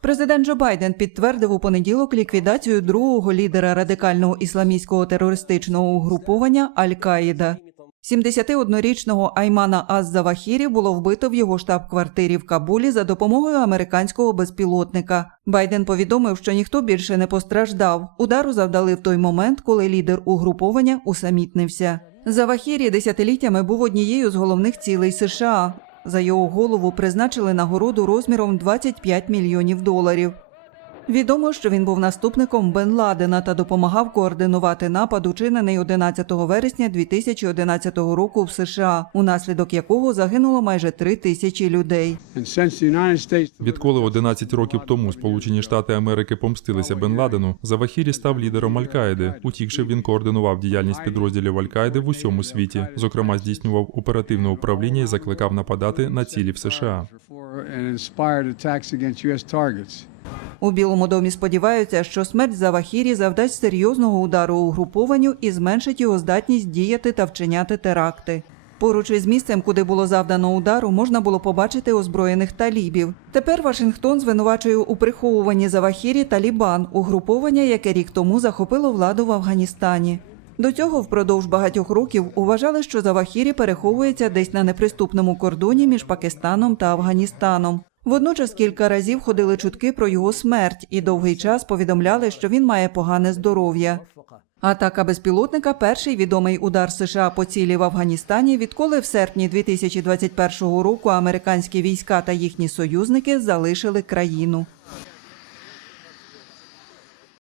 Президент Джо Байден підтвердив у понеділок ліквідацію другого лідера радикального ісламістського терористичного угруповання Аль-Каїда. 71-річного Аймана Аззавахірі було вбито в його штаб-квартирі в Кабулі за допомогою американського безпілотника. Байден повідомив, що ніхто більше не постраждав. Удару завдали в той момент, коли лідер угруповання усамітнився. Завахірі десятиліттями був однією з головних цілей США. За його голову призначили нагороду розміром 25 мільйонів доларів. Відомо, що він був наступником Бен Ладена та допомагав координувати напад, учинений 11 вересня 2011 року в США, унаслідок якого загинуло майже три тисячі людей. Відколи 11 років тому Сполучені Штати Америки помстилися Бен Ладену, Завахірі став лідером Аль-Каїди. Утікши, він координував діяльність підрозділів Аль-Каїди в усьому світі. Зокрема, здійснював оперативне управління і закликав нападати на цілі в США. У Білому домі сподіваються, що смерть Завахірі завдасть серйозного удару угрупованню і зменшить його здатність діяти та вчиняти теракти. Поруч із місцем, куди було завдано удару, можна було побачити озброєних талібів. Тепер Вашингтон звинувачує у приховуванні Завахірі Талібан, угруповання, яке рік тому захопило владу в Афганістані. До цього впродовж багатьох років вважали, що Завахірі переховується десь на неприступному кордоні між Пакистаном та Афганістаном. Водночас кілька разів ходили чутки про його смерть і довгий час повідомляли, що він має погане здоров'я. Атака безпілотника перший відомий удар США по цілі в Афганістані, відколи в серпні 2021 року американські війська та їхні союзники залишили країну.